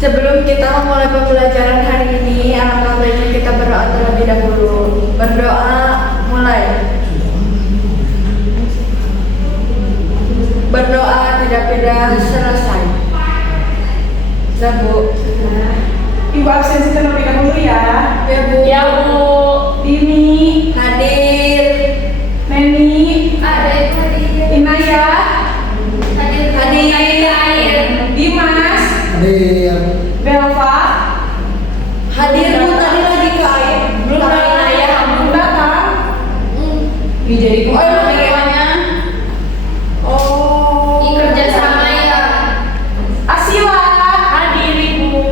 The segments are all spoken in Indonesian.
Sebelum kita memulai pembelajaran hari ini, alangkah baiknya kita berdoa terlebih dahulu. Berdoa, mulai. Berdoa tidak selesai. Nah, Bu. Ibu absensi terlebih dahulu ya. Ya, Bu. Ya, Bu. Dini, Hadir. Neni, Hadir. Inaya, Hadir. Dimas, Hadir. Belva, Hadir, Bu. Tadi lagi ke air. Belum lagi ya. belum datang. Jadi Oh, yang namanya. Oh. kerja sama ya. Asila. Hadir, Ibu.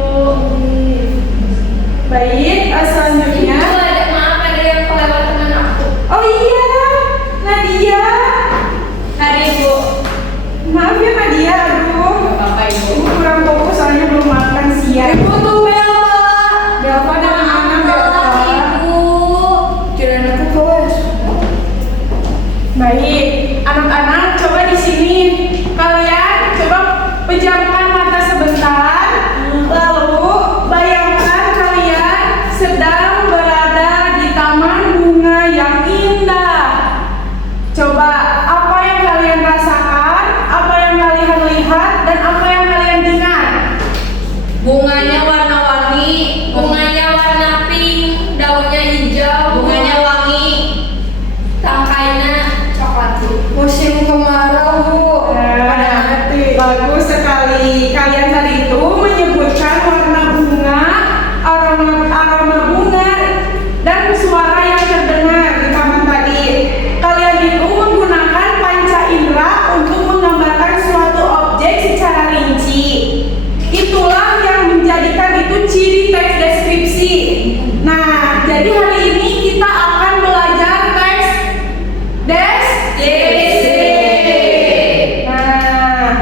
Baik, selanjutnya. Maaf ada yang kelewat teman aku. Oh iya, Nadia. Hadir, Bu. Maaf ya Nadia, aduh. Bapak Ibu. Ibu kurang fokus soalnya belum makan siang. Ibu tuh Belva. Belva dan anak Belva. Ibu. Kirain aku kelas. Baik, anak-anak coba di sini kalian coba pejamkan mata sebentar. Lalu bayangkan kalian sedang berada di taman bunga yang indah. Coba apa yang kalian rasakan, apa yang kalian lihat, dan apa yang kalian dengar? Bunganya warna-warni. Bunganya warna pink, daunnya hijau, Bunganya wangi. tangkainya coklat, Bu. Musim kemarau, Bu. Pada hati. Bagus sekali. Kalian tadi itu menyebutkan warna bunga, aroma bunga, dan suara yang terdengar di taman tadi. Kalian itu menggunakan panca indera untuk menggambarkan suatu objek secara rinci. Itulah yang menjadikan itu ciri teks deskripsi. Nah, jadi hari ini kita akan belajar teks deskripsi. Nah,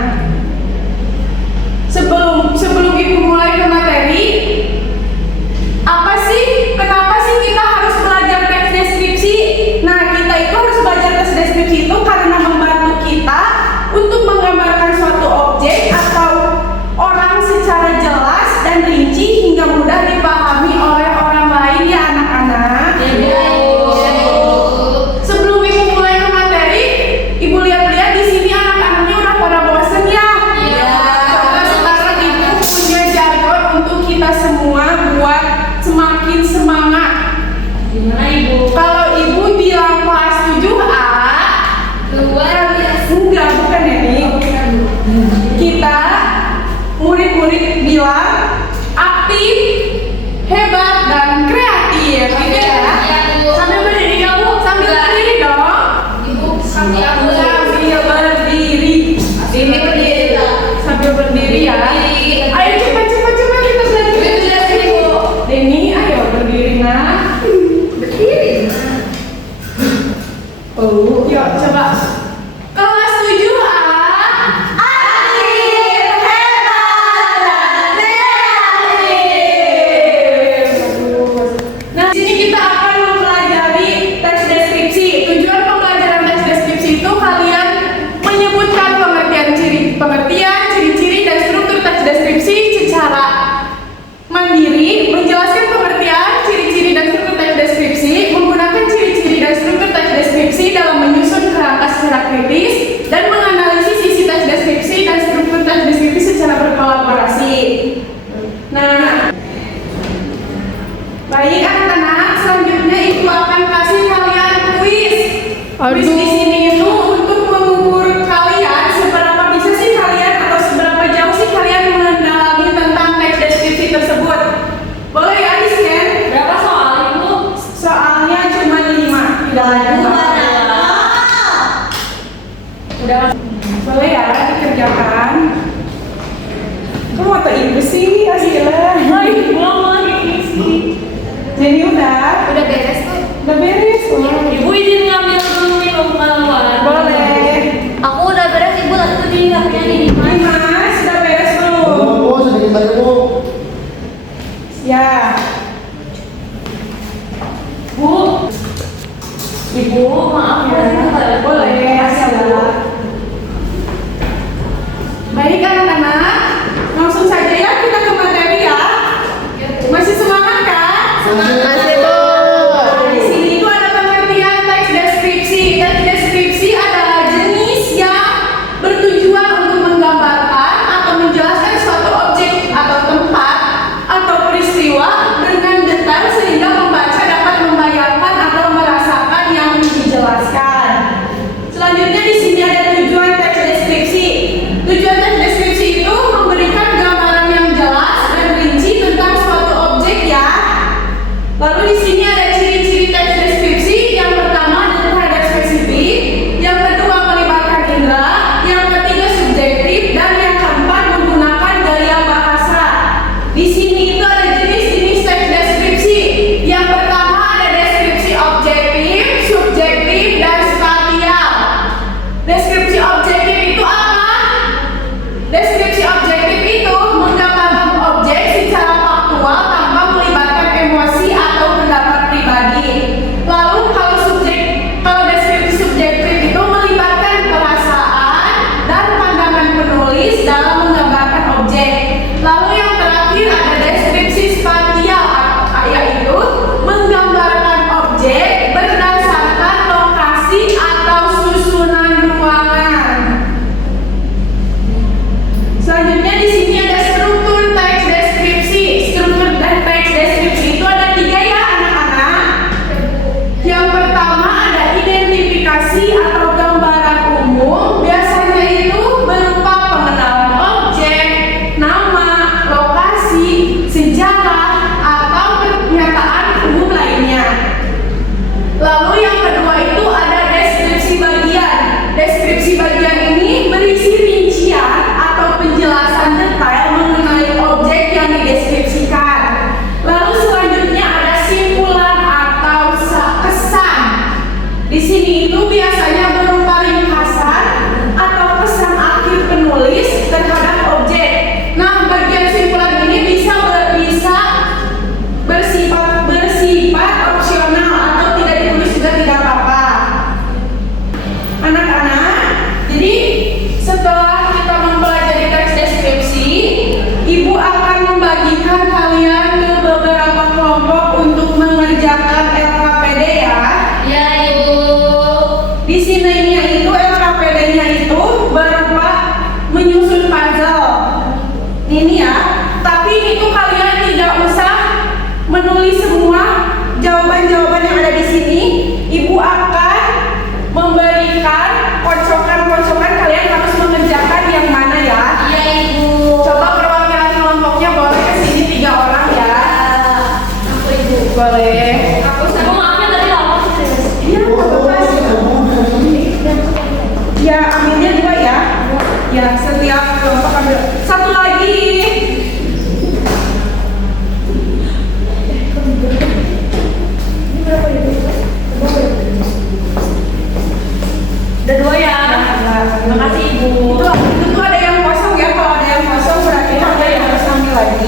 sebelum Ibu mulai ke materi, kenapa sih kita harus belajar teks deskripsi? Nah, kita itu harus belajar teks deskripsi itu karena membantu kita untuk menggambarkan suatu objek atau orang secara jelas dan rinci hingga mudah dipahami oleh orang lain ya anak-anak. Sebelum Ibu mulai ke materi, Ibu lihat-lihat di sini anak-anaknya udah pada bosen ya. Iya. Coba sekarang Ibu punya jargon untuk kita semua buat semakin semangat. Gimana, Ibu? Kalau Ibu bilang kelas 7A, enggak, bukan ini. Kita murid-murid bilang aktif, hebat, dan kreatif. Gitu ya. Iya, Bu. Sambil berdiri kamu, sambil berdiri dong. Ibu, kami aku. Sambil berdiri. Ini berdiri. Sambil berdiri ya. Berdiri. Ayo cepat kita belajar. Denny, ayo berdiri nah. Berdiri. Oh, yuk coba. Kelas 7A. Aktif, hebat, dan kreatif. Nah, di sini kita akan mempelajari teks deskripsi. Tujuan pembelajaran teks deskripsi itu kalian menyebutkan pengertian, ciri-ciri, dan struktur teks deskripsi secara mandiri, menjelaskan pengertian, ciri-ciri, dan struktur teks deskripsi, menggunakan ciri-ciri dan struktur teks deskripsi dalam menyusun kerangka secara kritis, dan menganalisis isi teks deskripsi dan struktur teks deskripsi secara berkolaborasi. Nah, baik anak-anak, selanjutnya Ibu akan kasih kalian kuis. Kuis di sini itu untuk mengukur kalian seberapa bisa sih kalian atau seberapa jauh sih kalian mendalami tentang teks deskripsi tersebut. Boleh ya di-scan? Berapa soal, Ibu? Soalnya cuma 5, tidak ada. Udah. Boleh ya dikerjakan. Kamu atau Ibu sih hasilnya? Belum lagi sih. Jadi udah beres tuh. beres. Ibu izin ngambil dulu minum lawan. Boleh. Aku udah beres, Ibu. Aku di kamarnya di Dimas. Dimas, sudah beres belum? Oh, sedikit lagi bu. Ya. Bu. Ibu, maaf ya. Boleh. Siap. Baik anak-anak, langsung saja ya kita ke materi.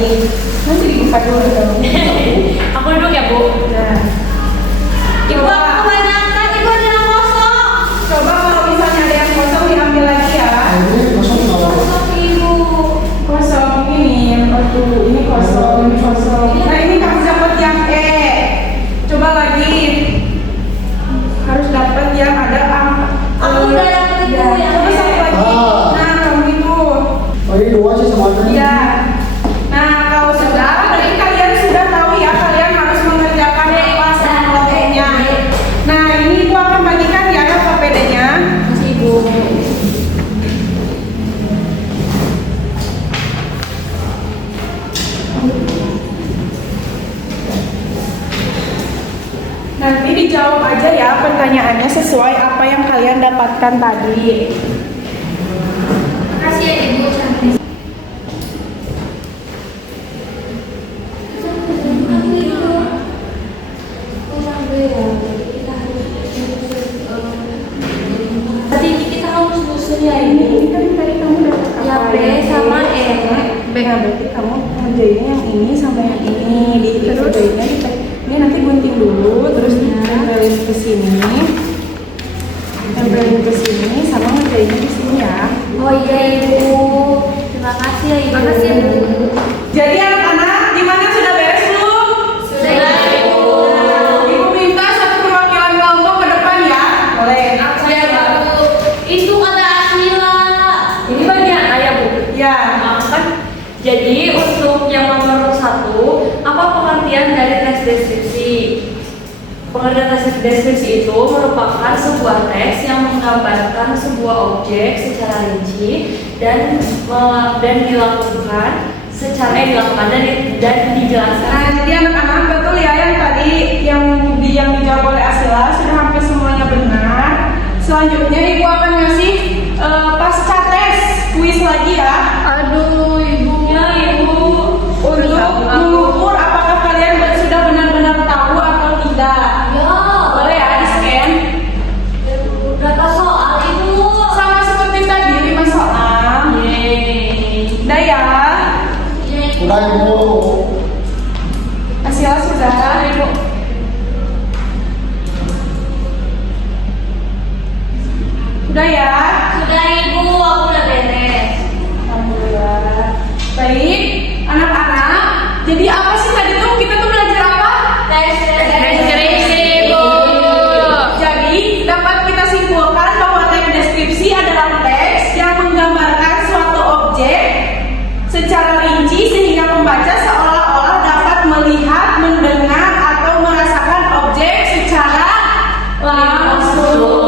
Nanti dibuka dulu dong. Aku duduk ya, Bu. Nah, Ibu, aku kebanyakan, Ibu ada yang kosong. coba kalau misalnya ada yang kosong diambil lagi ya. Ini kosong nggak apa-apa. Kosong, Ibu. Kosong ini, aduh ini kosong, ini kosong. Nah ini kamu dapat yang E. Coba lagi. Harus dapat yang ada angka. Aku udah dapet itu Ya, yang coba satu lagi. Ah. Nah kamu itu. Oh ini 2 sih semuanya. Iya. Nah kalau sudah, berarti kalian sudah tahu ya kalian harus mengerjakan apa sama kelompoknya. Nah ini ibu akan bagikan ya KPD-nya. Masih, Ibu. Nanti dijawab aja ya pertanyaannya sesuai apa yang kalian dapatkan tadi. Makasih ya, Ibu. Cantik. Tadi ini kita harus nyusun ya Ini ini. kan tadi kamu dapat Ya, apa? B sama E. Nah, berarti kamu ngerjainnya yang ini sama yang ini. Terus ini nanti gunting dulu, terus tempelin ke sini. Tempelin ke sini sama ngerjainnya di sini ya. Oh iya, Ibu. Terima kasih ya, Ibu. Makasih, Bu. Jadi anak-anak, gimana sudah beres belum? Sudah, Ibu. Ibu minta satu perwakilan kelompok ke depan ya. Boleh. Ya, Bu. Itu kata Asmila. Ini bagian ayah, Bu. Ya. Kan jadi untuk yang nomor 1, apa pengertian dari tes deskripsi? Pengertian tes deskripsi itu merupakan sebuah teks yang menggambarkan sebuah objek secara rinci dan dilakukan secara dan dijelaskan. Nah, jadi anak-anak betul ya yang tadi yang dijawab oleh Asila sudah hampir semuanya benar. Selanjutnya Ibu akan ngasih pasca tes kuis lagi ya. Aduh, Ibu. Ya, Ibu. Untuk mengukur apakah kalian sudah benar-benar tahu atau tidak. Ya. Boleh ya di scan. Berapa soal, Ibu? Sama seperti tadi 5 soal. Yeay. Udah ya. Udah Ibu. Asila sudah. Ibu. Udah ya. Sudah, Ibu. Aku udah beres. Alhamdulillah. Baik, anak-anak. Jadi apa sih tadi tuh kita tuh belajar apa? Tes deskripsi, Bu. Jadi dapat kita simpulkan bahwa teks deskripsi adalah teks yang menggambarkan suatu objek secara rinci sehingga pembaca seolah-olah dapat melihat, mendengar atau merasakan objek secara langsung.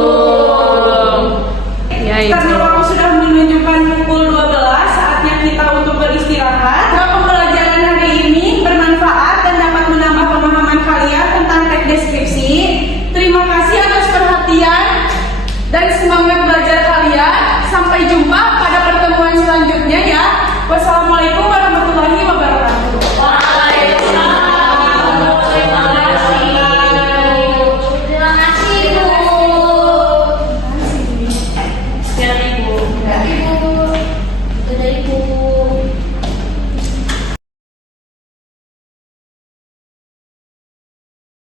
Karena waktu sudah menunjukkan pukul 12, saatnya kita untuk beristirahat. Semoga pembelajaran hari ini bermanfaat dan dapat menambah pemahaman kalian tentang teks deskripsi. Terima kasih atas perhatian dan semangat belajar kalian. Sampai jumpa pada pertemuan selanjutnya ya. Wassalamualaikum